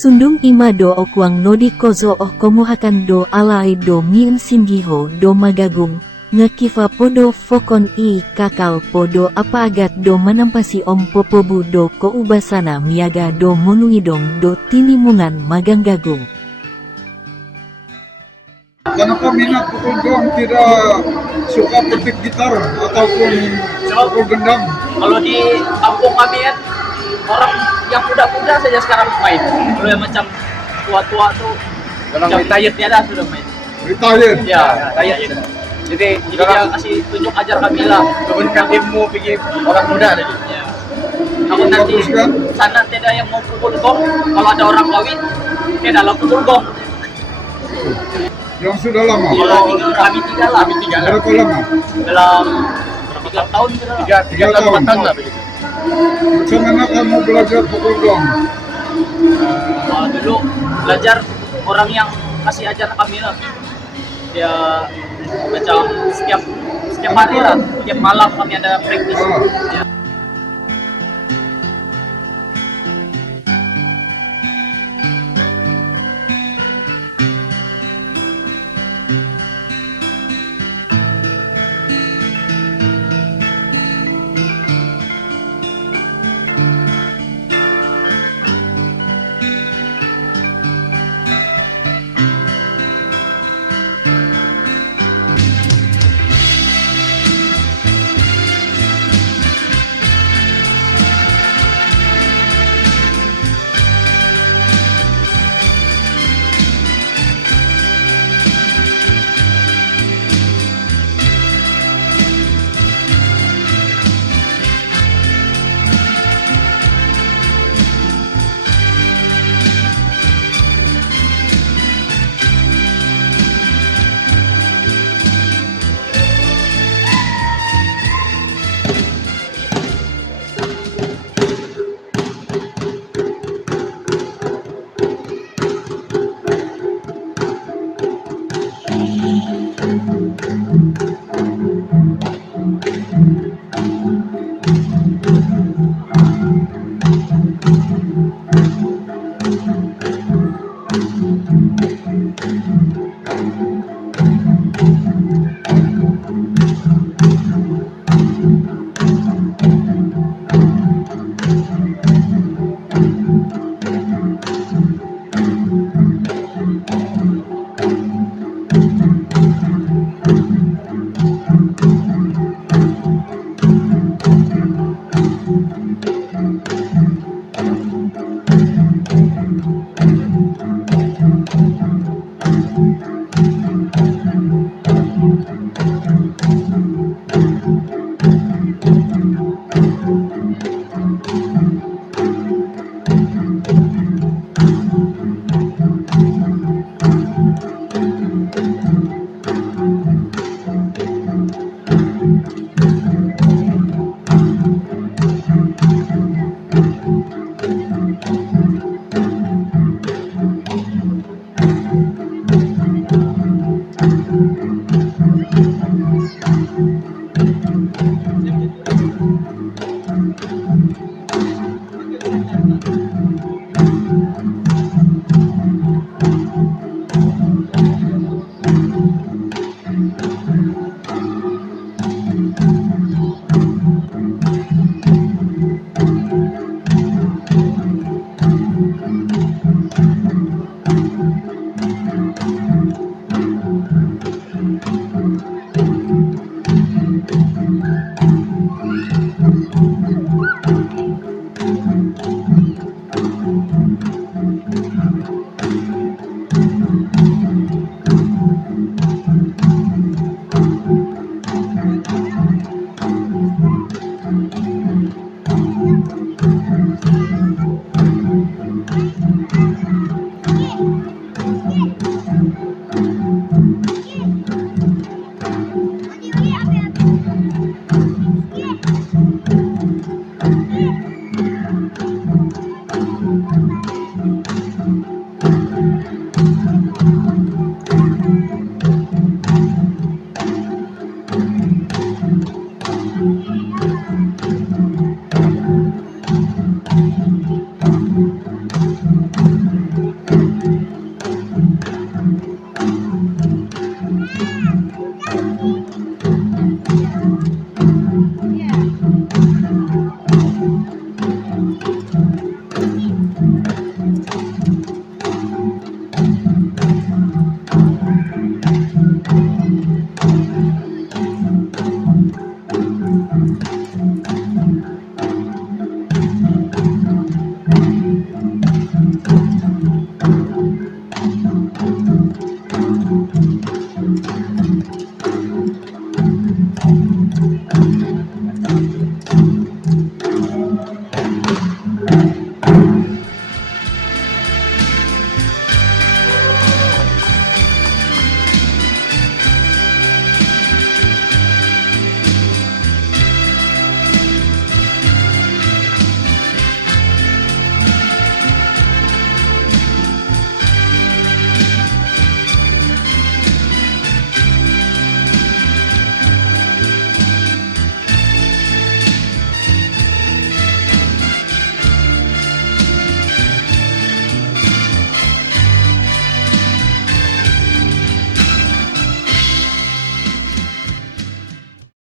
Sundung ima do okwang nodi kozo komuhakan do alai do mien singiho do magagung, ngekiva podo fokon I kakal podo apa agat do manampasi om popobu do ko ubasana miaga do monungidong do tinimungan maganggagung. Kenapa minat pukul gong tidak suka petik gitar ataupun pukul gendang? Kalau di kampung kami kan orang yang muda-muda saja sekarang main. Kalau yang macam tua-tua tuh macam retired ya dah sudah main. Retired? Ya, retired. Jadi dia kasih tunjuk ajar kami lah. Sebenarnya ilmu pergi orang muda tadi. Ya. Aku nanti sana tidak yang mau pukul gong. Kalau ada orang kawin, tidak lah pukul gong. Yang sudah lama? Kalau kami tiga lah. Berapa lama? Dalam 3 tahun sudah. 3 tahun lah begitu. Macam mana kamu belajar pukul gong? Dulu belajar orang yang kasih ajar kami lah. Dia macam setiap hari lah, setiap malam kami ada practice. Ya. kita.